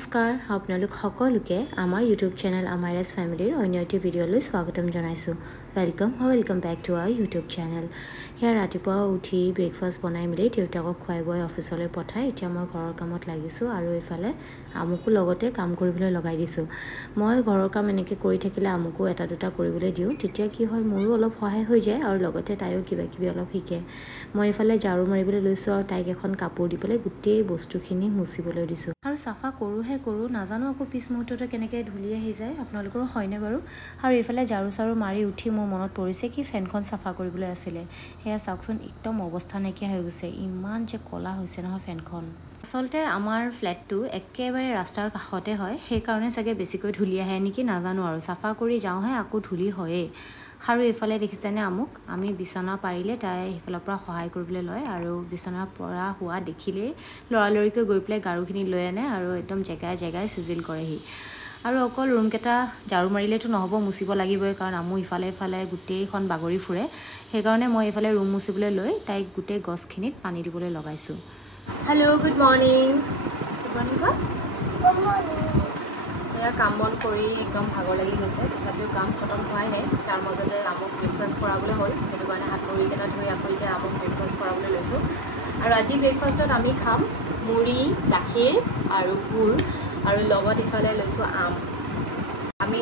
নমস্কাৰ আপোনালোক সকলোকে আমাৰ ইউটিউব চেনেল আমাৰাজ ফ্যামিলিৰ অন্য এটি ভিডিঅ'লৈ স্বাগতম জনাইছো welcome back to our YouTube channel হেয়া ৰাতিপুৱা উঠি ব্ৰেকফাষ্ট বনাই মিলি দেউতাকক খুৱাই বৈ অফিচলৈ পঠাই এতিয়া মই ঘৰৰ কামত লাগিছো আৰু ইফালে আমুকো লগতে কাম কৰিবলৈ লগাই দিছো মই ঘৰৰ কাম এনেকৈ কৰি থাকিলে আমুকো এটা দুটা কৰিবলৈ দিও তেতিয়া কি হয় মোৰো অলপ সহায় হৈ যায় আৰু লগতে তাইও কিবা কিবি অলপ শিকে মই ইফালে ঝাৰু মাৰিবলৈ লৈছো আৰু তাইক এখন কাপোৰ দি পেলাই গোটেই বস্তুখিনি মুচিবলৈ দিছো আৰু সাফা কৰো নাজানো আকৌ পিছ মুহূৰ্ততে কেনেকৈ ধুলি আহি যায় আপোনালোকৰ হয়নে বাৰু আৰু এইফালে ঝাৰু চাৰু মাৰি উঠি মোৰ মনত পৰিছে কি ফেনখন সাফা কৰিবলৈ আছিলে হেয়া চাওকচোন একদম অৱস্থা নাইকিয়া হৈ গৈছে ইমান যে কলা হৈছে নহয় ফেনখন আসলতে আমাৰ ফ্ল্যাটটো একেবাৰে ৰাস্তাৰ কাষতে হয় সেই কাৰণে চাগে বেছিকৈ ধুলি আহে নেকি নাজানো আৰু সাফা কৰি যাওঁহে আকৌ ধুলি হয়ে আৰু এইফালে দেখিছেনে আমুক আমি বিছনা পাৰিলে তাই হেফালৰ পৰা সহায় কৰিবলৈ লয় আৰু বিছনাৰ পৰা হোৱা দেখিলে লৰালৰিকৈ গৈ পেলাই গাৰুখিনি লৈ আনে আৰু একদম জেগাই সিজিল কৰেহি আৰু অকল ৰুম কেটা ঝাৰু মাৰিলেতো নহব মুছিব লাগিবই কাৰণ আমু ইফালে গোটেইখন বাগৰি ফুৰে সেই কাৰণে মই ইফালে ৰুম মুছিবলৈ লৈ তাইক গোটেই গছখিনিত পানী দিবলৈ লগাইছো হেল্ল গুড মৰ্নিং এয়া কাম বন কৰি একদম ভাগৰ লাগি গৈছে তথাপিও কাম খতম হোৱাই নাই তাৰ মাজতে আমুক ব্ৰেকফাষ্ট কৰাবলৈ হ'ল সেইটো কাৰণে হাত ভৰিকেইটা ধুই আকৌ এতিয়া আমুক ব্ৰেকফাষ্ট কৰাবলৈ লৈছোঁ আৰু আজি ব্ৰেকফাষ্টত আমি খাম মুড়ি গাখীৰ আৰু গুড় আৰু লগত ইফালে লৈছোঁ আম আমি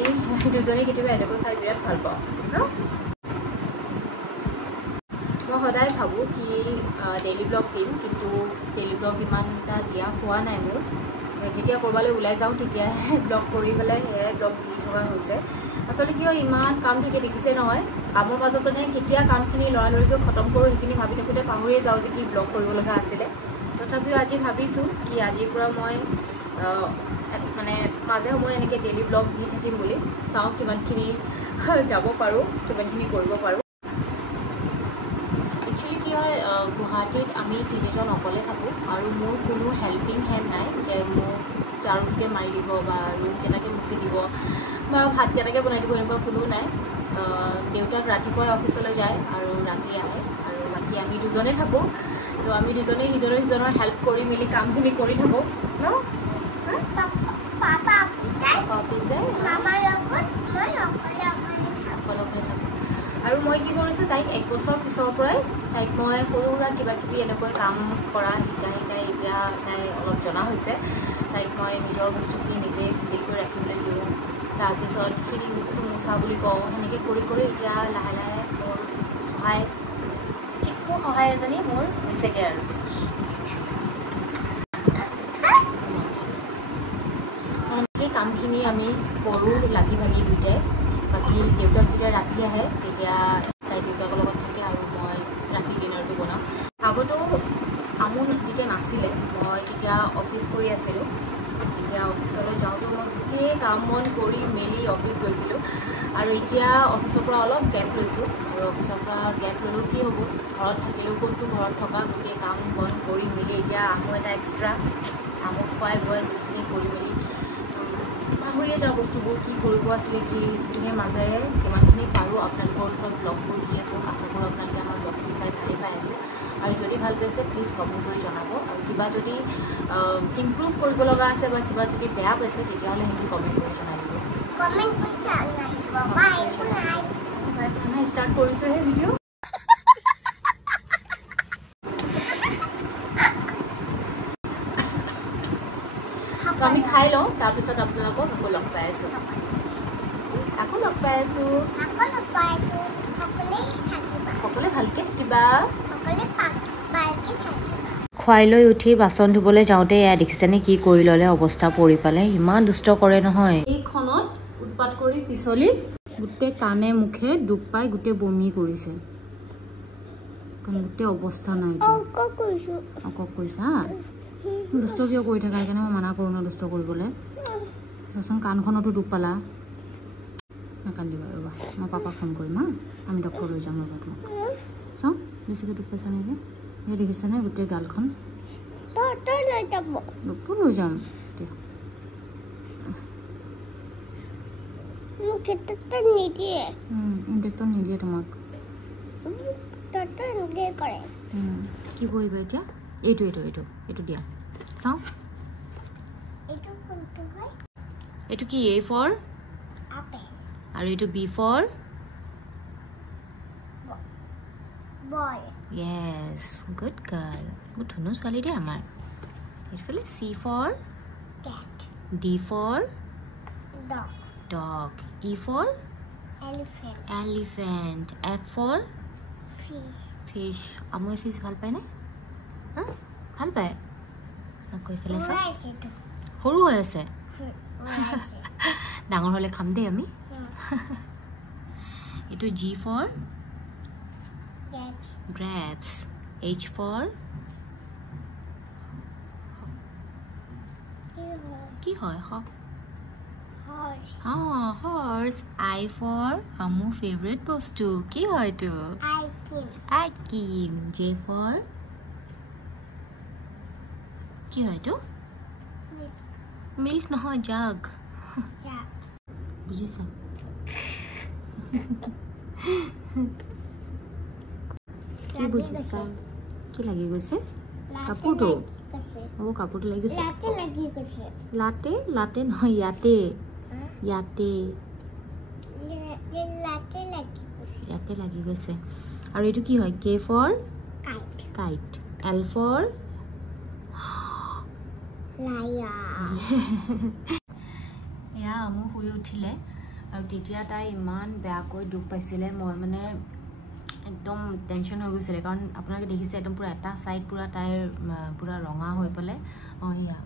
দুজনে কেতিয়াবা এনেকৈ খাই বিৰাট ভাল পাওঁ ন মই সদায় ভাবোঁ কি ডেইলি ব্লগ দিম কিন্তু ডেইলি ব্লগ ইমান এটা দিয়া হোৱা নাই মোৰ যেতিয়া ক'ৰবালৈ ওলাই যাওঁ তেতিয়াহে ব্লগ কৰি পেলাই সেয়াই ব্লগ দি থকা হৈছে আচলতে কি হয় ইমান কাম থাকে দেখিছে নহয় কামৰ মাজত মানে কেতিয়া কামখিনি লৰালৰিকৈ খতম কৰোঁ সেইখিনি ভাবি থাকোঁতে পাহৰিয়ে যাওঁ যে কি ব্লগ কৰিবলগা আছিলে তথাপিও আজি ভাবিছোঁ কি আজিৰ পৰা মই মানে মাজে সময়ে এনেকৈ ডেইলি ব্লগ দি থাকিম বুলি চাওঁ কিমানখিনি যাব পাৰোঁ কিমানখিনি কৰিব পাৰোঁ একচুৱেলি কি হয় গুৱাহাটীত আমি তিনিজন অকলে থাকোঁ আৰু মোৰ কোনো হেল্পিং হেণ্ড নাই যে মোক ঝাৰুকে মাৰি দিব বা ৰুম কেনেকৈ মুচি দিব বা ভাত কেনেকৈ বনাই দিব এনেকুৱা কোনো নাই দেউতাক ৰাতিপুৱাই অফিচলৈ যায় আৰু ৰাতি আহে আৰু বাকী আমি দুজনে থাকোঁ তো আমি দুজনে সিজনৰ হেল্প কৰি মেলি কামখিনি কৰি থাকোঁ ন আৰু মই কি কৰিছোঁ তাইক 1 বছৰ পিছৰ পৰাই তাইক মই সৰু সুৰা কিবা কিবি এনেকৈ কাম কৰা শিকাই এতিয়া তাই অলপ জনা হৈছে তাইক মই নিজৰ বস্তুখিনি নিজেই চিজিল কৰি ৰাখিবলৈ দিওঁ তাৰপিছত সেইখিনি মোচা বুলি কওঁ সেনেকৈ কৰি এতিয়া লাহে লাহে মোৰ সহায় এজনী মোৰ হৈছেগৈ আৰু এনেকৈ কামখিনি আমি কৰোঁ লাগি ভাগি দুটাই বাকী দেউতাক যেতিয়া ৰাতি আহে তেতিয়া তাই দেউতাকৰ লগত থাকে আৰু মই ৰাতি ডিনাৰটো বনাওঁ আগতো আমু যেতিয়া নাছিলে মই তেতিয়া অফিচ কৰি আছিলোঁ এতিয়া অফিচলৈ যাওঁতে মই গোটেই কাম বন কৰি মেলি অফিচ গৈছিলোঁ আৰু এতিয়া অফিচৰ পৰা অলপ গেপ লৈছোঁ আৰু অফিচৰ পৰা গেপ ল'লেও কি হ'ব ঘৰত থাকিলেও ক'ততো ঘৰত থকা গোটেই কাম বন কৰি মেলি এতিয়া আমু এটা এক্সট্ৰা আমুক খুৱাই বোৱাই গোটেইখিনি কৰি মেলি পাহৰিয়ে যাওঁ বস্তুবোৰ কি কৰিব আছিলে কি দিনৰ মাজেৰে যিমানখিনি পাৰোঁ আপোনালোকৰ ওচৰত ব্লগবোৰ দি আছোঁ আশা কৰোঁ আপোনালোকে আমাৰ ব্লগবোৰ চাই ভালেই পাই আছে আৰু যদি ভাল পাইছে প্লিজ কমেণ্ট কৰি জনাব আৰু কিবা যদি ইমপ্ৰুভ কৰিব লগা আছে বা কিবা যদি বেয়া পাইছে তেতিয়াহ'লে সেইটো কমেণ্ট কৰি জনাই দিব ষ্টাৰ্ট কৰিছোঁহে ভিডিঅ' আমি খাই লওঁ তাৰপিছত আপোনালোকক আকৌ লগ পাই আছোঁ সকলোৱে ভালকৈ থাকিবা খুৱাই লৈ উঠি বাচন ধুবলৈ যাওঁতে এয়া দেখিছেনে কি কৰি ল'লে অৱস্থা পৰি পালে ইমান দুষ্ট কৰে নহয় এইখনত উৎপাত কৰি পিছলি গোটেই কাণে মুখে দুখ পাই গোটেই বমি কৰিছে গোটেই অৱস্থা নাই আকৌ কৈছা দুষ্ট কিয় কৰি থাকা সেইকাৰণে মই মানা কৰোঁ ন দুষ্ট কৰিবলৈ চোৱাচোন কাণখনতো দুখ পালা নাকান্দিবা ৰ'বা মই পাপাক ফোন কৰিম হা আমি ডক্টৰ লৈ যাম ৰ'বা তোমাক চাওঁ বেছিকৈ দুখ পাইছা নেকি সেই দেখিছেনে গোটেই গালখন ডক্টৰ লৈ যাম ইনজেকশ্যন নিদিয়ে তোমাক কি কৰিবা এতিয়া এইটো দিয়া চাওঁ এটো কি A for apple আৰু এটো B for boy yes good girl বহুত ধুনু ছোৱালী দে আমাৰ এফালে C for cat D for dog dog E for elephant elephant F for fish fish আমই fish ভাল পায় না হা ভাল পায় আকৌ এফালে সব সৰু হৈ আছে ডাঙৰ হলে খাম দে আমি এটো G for grapes H for কি হয় horse horse I for Amu favorite বস্তু কি হয় তো আইকিম J for কি হয় তো মিল্ক নহয় জাগ বুজিছা কি বুজিছা কি লাগি গৈছে কাপোৰটো ও কাপোৰটো লাগি গৈছে লাটে লাটে নহয় ইয়াতে ইয়াতে ইয়াতে লাগি গৈছে আৰু এটো কি হয় K for kite L for lion ইয়া আমু শুই উঠিলে আৰু তেতিয়া তাই ইমান বেয়াকৈ দুখ পাইছিলে মই মানে একদম টেনশন হৈ গৈছিল কাৰণ আপোনালোকে দেখিছে একদম পুৰা এটা সাইড পুৰা তাইৰ পুৰা ৰঙা হৈ পলে ইয়া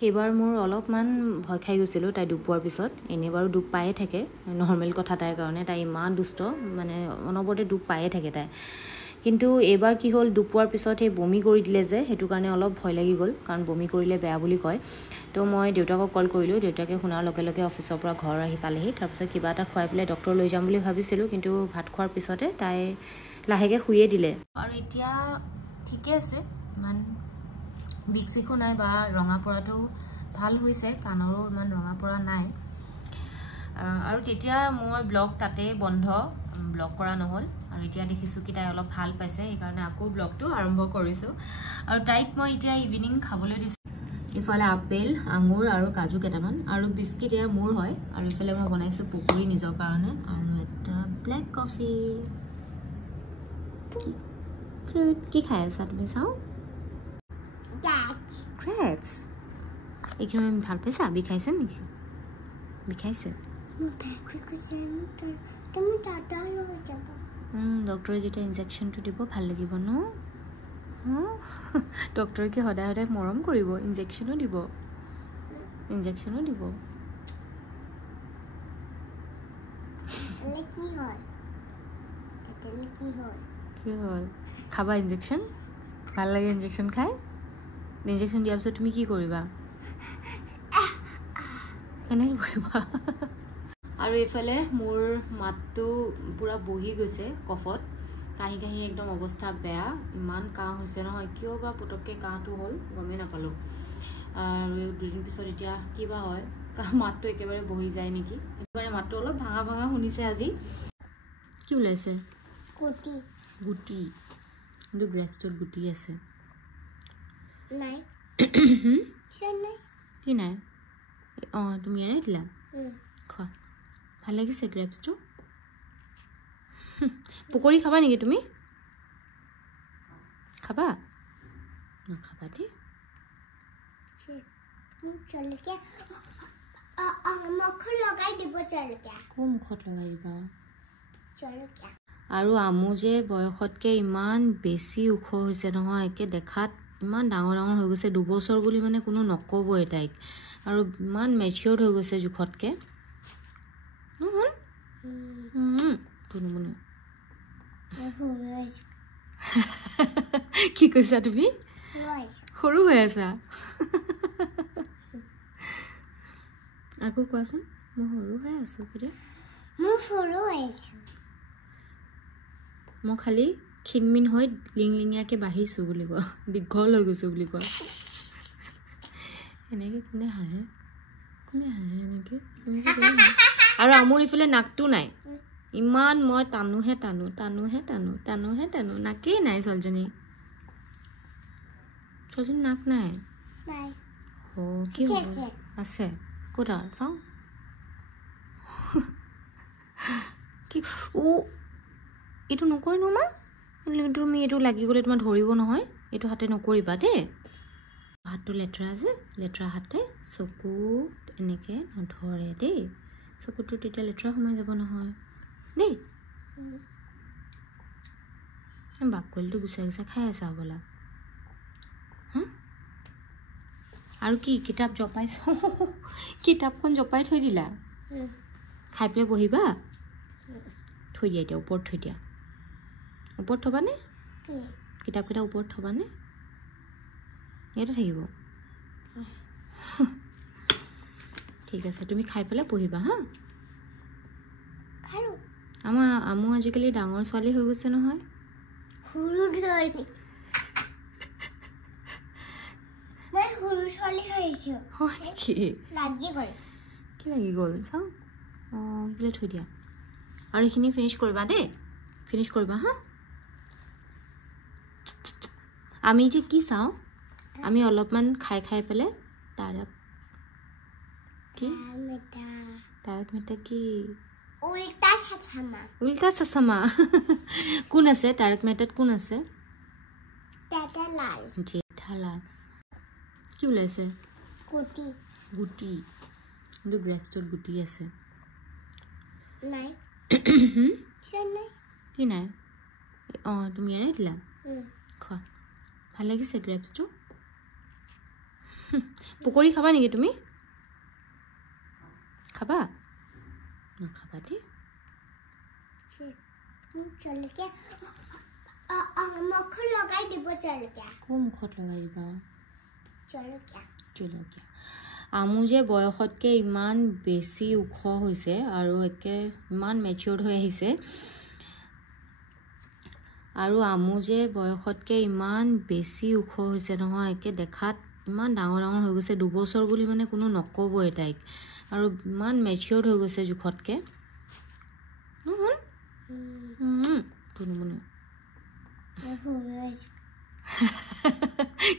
সেইবাৰ মোৰ অলপমান ভয় খাই গৈছিলোঁ তাই দুখ পোৱাৰ পিছত এনে বাৰু দুখ পায়ে থাকে নৰ্মেল কথা তাইৰ কাৰণে তাই ইমান দুষ্ট মানে অনবৰতে দুখ পায়ে থাকে তাই কিন্তু এবাৰ কি হ'ল দুখ পোৱাৰ পিছত এই বমি কৰি দিলে যে হেতু কাৰণে অলপ ভয় লাগি গ'ল কাৰণ বমি কৰিলে বেয়া বুলি কয় তো মই দেউতাকক কল কৰিলোঁ দেউতাকে শুনাৰ লগে লগে অফিচৰ পৰা ঘৰ আহি পালেহি তাৰ পিছত কিবা এটা খুৱাই পেলাই ডক্টৰ লৈ যাম বুলি ভাবিছিলোঁ কিন্তু ভাত খোৱাৰ পিছতে তাই লাহেকে শুইয়ে দিলে আৰু এতিয়া ঠিকে আছে মান বিক সিকো নাই বা ৰঙা পৰাটো ভাল হৈছে কানৰো ইমান ৰঙা পৰা নাই আৰু তেতিয়া মই ব্লগ তাতে বন্ধ ব্লগ কৰা নহল আৰু এতিয়া দেখিছো কি তাই অলপ ভাল পাইছে এই কাৰণে আকৌ ব্লগটো আৰম্ভ কৰিছো আৰু তাইক মই এতিয়া ইভিনিং খাবলৈ দিছো ইফালে আপেল আঙুৰ আৰু কাজু কেটামান আৰু বিস্কিট এয়া মোৰ হয় আৰু ইফালে মই বনাইছো পকৰি নিজৰ কাৰণে আৰু এটা ব্ল্যাক কফি ফ্ৰুট কি খাই আছা তুমি চাও grapes এইখিনি আমি ভাল পাইছা বিখাইছে নেকি বিখাইছে ডক্টৰে যেটা ইনজেকশনটো দিব ভাল লাগিব ন ডক্টৰে কি হদায় হদায় মৰম কৰিব ইনজেকশনো দিব কি হয় খাবা ইনজেকশন ভাল লাগে ইনজেকশন খাই ইনজেকশন দিয়াৰ পিছত তুমি কি কৰিবা এনে কৰিবা আৰু এফালে মোৰ মাতটো পুৰা বহি গৈছে কফত কাহি কাহি একদম অৱস্থা বেয়া ইমান কাহ হৈছে নহয় কিয় বা পটককে কাহটো হ'ল গমে নাপালো আৰু দুদিন পিছত এতিয়া কিবা হয় মাতটো একেবাৰে বহি যায় নেকি এবাৰে মাতটো অলপ ভাঙা ভাঙা শুনিছে আজি কি ওলাইছে গুটি কিন্তু গ্ৰেপছৰ গুটি আছে নাই কি নাই তুমি এনে দিলা খোৱা ভাল লাগিছে গ্ৰেপছটো পকৰি খাবা নেকি তুমি খাবা নাখাবা দেই মুখত লগাই দিবা আৰু আমু যে বয়সতকে ইমান বেছি ওখ হৈছে নহয় একে দেখাত ইমান ডাঙৰ ডাঙৰ হৈ গৈছে 2 বছৰ বুলি মানে কোনো নকবই তাইক আৰু ইমান মেচিউৰড হৈ গৈছে জুখতকে কি কৈছা তুমি সৰু হৈ আছা আকৌ কোৱাচোন মই সৰু হৈ আছো মই খালি খিনমিন হৈ লিংলিঙিয়াকে বাঢ়িছো বুলি কোৱা দীঘল হৈ গৈছো বুলি কোৱা এনেকে কোনে হাঁহে এনেকে আৰু আমুৰ ইফালে নাকটো নাই ইমান মই টানুহে টানো নাকেই নাই ছোৱালীজনী নাক নাই কি হ'ব আছে ক'ত চাওঁ কি ও এইটো নকৰে ন মা তুমি এইটো লাগি গ'লে তোমাৰ ধৰিব নহয় এইটো হাতে নকৰিবা দেই হাতটো লেতেৰা যে লেতেৰা হাতে চকু এনেকৈ নধৰে দেই চকুটো তেতিয়া লেতেৰা সোমাই যাব নহয় দেই বাকলিটো গুচাই গুচাই খাই আছা হ'বলা আৰু কি কিতাপ জপাইছ কিতাপখন জপাই থৈ দিলা খাই পেলাই বহিবা থৈ দিয়া এতিয়া ওপৰত থৈ দিয়া ওপৰত থ'বানে কিতাপকেইটা ওপৰত থ'বানে ইয়াতে থাকিব ঠিক আছে তুমি খাই পেলাই পঢ়িবা হা আমাৰ আমো আজিকালি ডাঙৰ ছোৱালী হৈ গৈছে নহয় কি লাগি গ'ল চাওঁ অঁ সেইফালে থৈ দিয়া আৰু এইখিনি ফিনিছ কৰিবা দেই ফিনিছ কৰিবা হা আমি যে কি চাওঁ আমি অলপমান খাই খাই পেলাই তাৰক মেটা কি উল্টা চশমা কোন আছে তাৰক মেটাত কোন আছে জেঠালাল কি ওলাইছে গুটি কিন্তু গ্ৰেপছত গুটি আছে কি নাই অঁ তুমি এৰাই দিলা খোৱা ভাল লাগিছে গ্ৰেপছটো পকৰি খাবা নেকি তুমি খাবা নাখাবা দেই মুখত লগাই দিবা জলকীয়া আমু যে বয়সতকৈ ইমান বেছি ওখ হৈছে আৰু একে ইমান মেচিয়ৰ্ড হৈ আহিছে আৰু আমু যে বয়সতকৈ ইমান বেছি ওখ হৈছে নহয় একে দেখাত ইমান ডাঙৰ ডাঙৰ হৈ গৈছে 2 বছৰ বুলি মানে কোনো নক'বই তাইক আৰু ইমান মেচিয়ৰ্ড হৈ গৈছে জোখতকৈ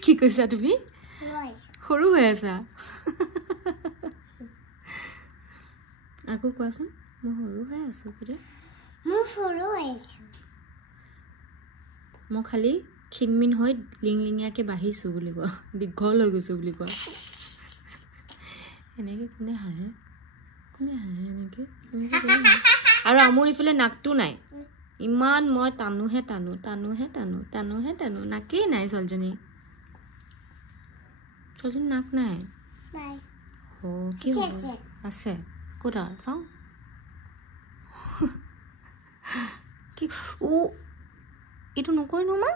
কি কৈছা তুমি সৰু হৈ আছা আকৌ কোৱাচোন মই সৰু হৈ আছোঁ মই খালি ক্ষীণমিন হৈ লিংলিঙীয়াকৈ বাঢ়িছোঁ বুলি কোৱা দীঘল হৈ গৈছোঁ বুলি কোৱা এনেকৈ কোনে হাঁহে এনেকৈ আৰু আমুৰ ইফালে নাকটো নাই ইমান মই টানোহে টানো নাকেই নাই ছোৱালীজনী নাক নাই কি হ'ব আছে ক'ত চাওঁ কি ও এইটো নকৰে ন মা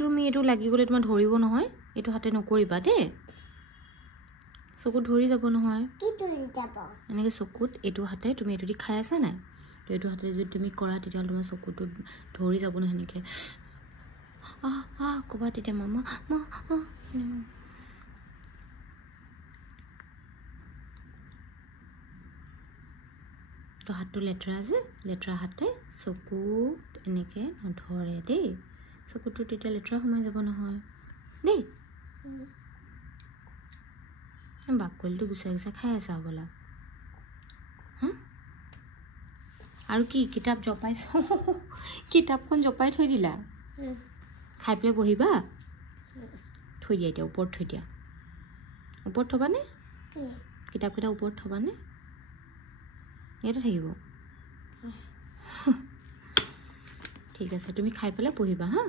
তুমি এইটো লাগি গ'লে তোমাৰ ধৰিব নহয় এইটো হাতে নকৰিবা দেই চকুত ধৰি যাব নহয় এনেকৈ চকুত এইটো হাতে তুমি এইটো দি খাই আছা নাই তো এইটো হাতে যদি তুমি কৰা তেতিয়াহ'লে তোমাৰ চকুটো ধৰি যাব নহয় সেনেকৈ ক'বা তেতিয়া মামা তো হাতটো লেতেৰা যে লেতেৰা হাতে চকু এনেকৈ নধৰে দেই চকুটো তেতিয়া লেতেৰা সোমাই যাব নহয় দেই বাকলিটো গুচাই গুচাই খাই আছা হ'বলা আৰু কি কিতাপ জপাইছ কিতাপখন জপাই থৈ দিলা খাই পেলাই বহিবা থৈ দিয়া এতিয়া ওপৰত থৈ দিয়া ওপৰত থ'বানে কিতাপকেইটা ওপৰত থ'বানে ইয়াতে থাকিব ঠিক আছে তুমি খাই পেলাই পঢ়িবা হা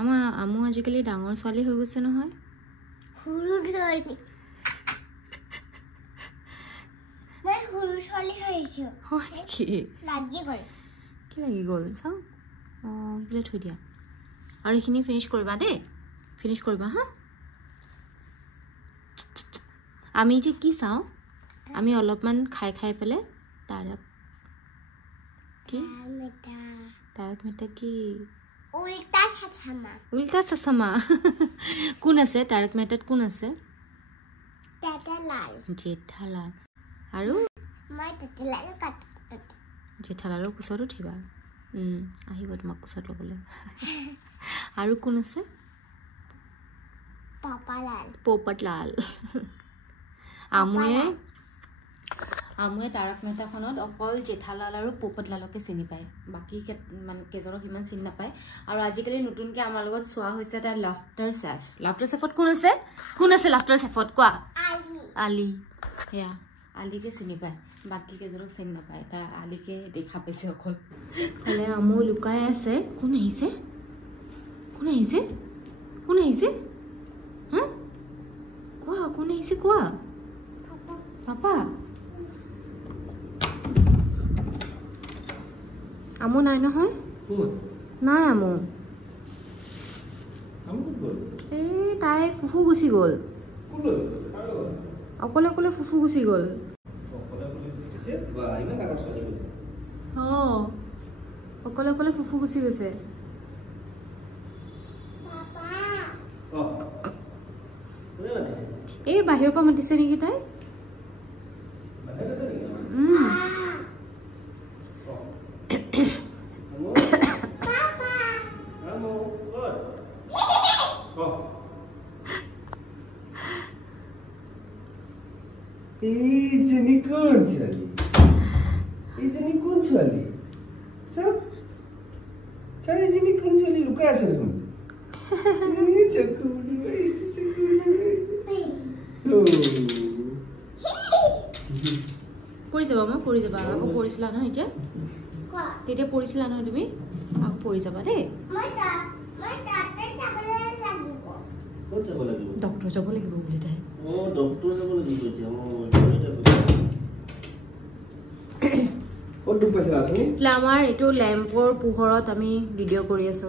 আমাৰ আমো আজিকালি ডাঙৰ ছোৱালী হৈ গৈছে নহয় কি লাগি গ'ল চাওঁ অঁ সেইফালে থৈ দিয়া আৰু এইখিনি ফিনিছ কৰিবা দেই ফিনিছ কৰিবা হা আমি যে কি চাওঁ আমি অলপমান খাই খাই পেলাই তাৰক মেটা কি উল্টা চশমা কোন আছে তাৰক মেটাত কোন আছে জেঠালাল আৰু জেঠালালৰ কোচত উঠিবা আহিব তোমাক কোচত ল'বলৈ আৰু কোন আছে Papalal. পোপটলাল আমুয়ে তাৰক মেহতাখনত অকল জেঠালাল আৰু পোপটলালকে চিনি পায় বাকি মানে কেজনক ইমান চিনি নাপায় আৰু আজিকালি নতুনকৈ আমাৰ লগত চোৱা হৈছে এটা লাফটাৰ চেফত কোন আছে লাফটাৰ চেফত কোৱা আলি হেয়া আলিকে চিনি পায় বাকি কেজনক চিনি নাপায় এটা আলিকে দেখা পাইছে অকল খালে আমু লুকাই আছে কোন আহিছে হা কোন আহিছে কোৱা পাপা আমু নাই নহয় নাই আমু এই তাই ফুফু গুচি গ'ল অকলে ফুফু গুচি গ'ল অকলে ফুফু গুচি গৈছে এই বাহিৰৰ পৰা মাতিছে নেকি তাই Izini kunchali. Cha izini kunchali luka ase kun. পৰি যাবা মা পৰি যাবা আকৌ পৰিছিলা নহয় এতিয়া তেতিয়া পৰিছিলা নহয় তুমি আকৌ পৰি যাবা দেই ডক্টৰ যাব লাগিব বুলি তাই ডক্টৰ যাব লাগিব এতিয়া ক'ত পাইছিলা আপুনি আমাৰ এইটো লেম্পৰ পোহৰত আমি ভিডিঅ' কৰি আছো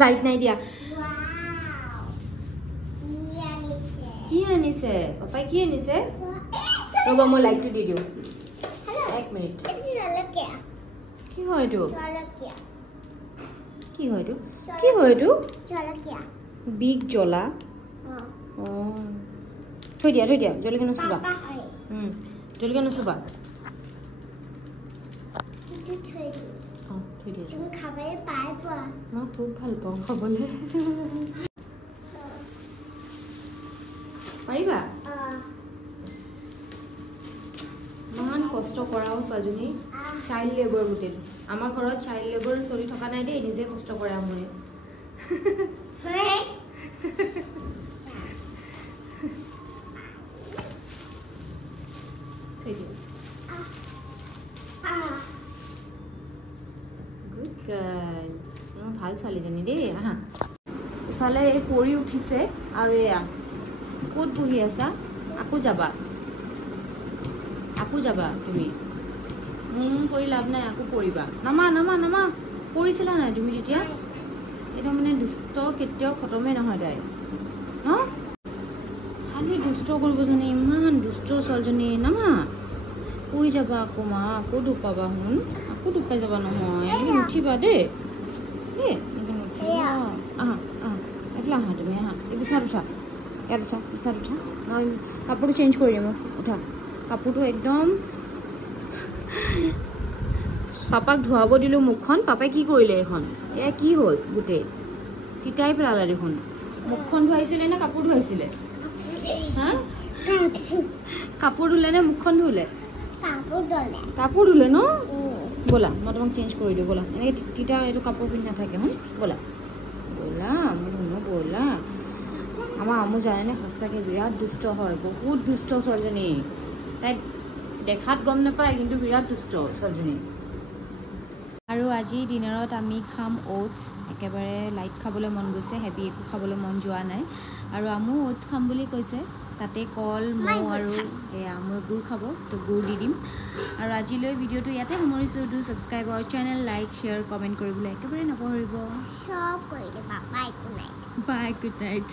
লাইট নাই দিয়া কি আনিছে পাপাই কি আনিছে ৰ'ব মই লাইটটো দি দিওঁ এক মিনিট কি হয় এইটো বিগ জ্বলা থৈ দিয়া জলকীয়া নচুবা থৈ দিয়া মই খুব ভাল পাওঁ খাবলৈ পাৰিবা ইমান কষ্ট কৰাও ছোৱালীজনী চাইল্ড লেবৰ গোটেইটো আমাৰ ঘৰত চাইল্ড লেবৰ চলি থকা নাই দেই নিজে কষ্ট কৰে আমুয়ে ভাল ছোৱালীজনী দেই আহা ইফালে এই পৰি উঠিছে আৰু এয়া ক'ত বহি আছা আকৌ যাবা তুমি পৰি লাভ নাই আকৌ পৰিবা নামা পৰিছিলা নাই তুমি তেতিয়া এটা মানে দুষ্ট কেতিয়াও খতমে নহয় তাই ন খালি দুষ্ট কৰিব জানে ইমান দুষ্ট ছোৱালীজনী নামা পৰি যাবা আকৌ মা আকৌ দুখ পাবা শুন আকৌ দুখ পাই যাবা নহয় এনেকৈ নুঠিবা দেই এনেকৈ নুঠিবা আহা এইফালে আহা তুমি আহা এই বিচনাত উঠা ইয়াত উঠা বিচনাত উঠা মই কাপোৰটো চেঞ্জ কৰি দিম উঠা কাপোৰটো একদম পাপাক ধুৱাব দিলোঁ মুখখন পাপাই কি কৰিলে এইখন এয়া কি হ'ল গোটেই তিতাই পেলালে দেখোন মুখখন ধুৱাইছিলে নে কাপোৰ ধুৱাইছিলে হা কাপোৰ ধুলে নে মুখখন ধুলে কাপোৰ ধুলে ন ব'লা মই তোমাক চেঞ্জ কৰি দিওঁ ব'লা এনেকৈ তিতা এইটো কাপোৰ পিন্ধি নাথাকে ব'লা ব'লা আমাৰ আমু জানেনে সঁচাকৈ বিৰাট দুষ্ট হয় বহুত দুষ্ট ছোৱালীজনী তাই দেখাত গম নাপায় কিন্তু বিৰাট দুষ্ট ছোৱালীজনী আৰু আজি ডিনাৰত আমি খাম অ'টছ একেবাৰে লাইট খাবলৈ মন গৈছে হেভি একো খাবলৈ মন যোৱা নাই আৰু আমু অ'টছ খাম বুলি কৈছে তাতে কল মৌ আৰু এয়া মই গুড় খাব তো গুড় দি দিম আৰু আজিলৈ ভিডিঅ'টো ইয়াতে সামৰিছোঁ do subscribe our channel like share comment কৰিবলৈ একেবাৰে নপাহৰিব চব কৰি দিবা bye good night bye good night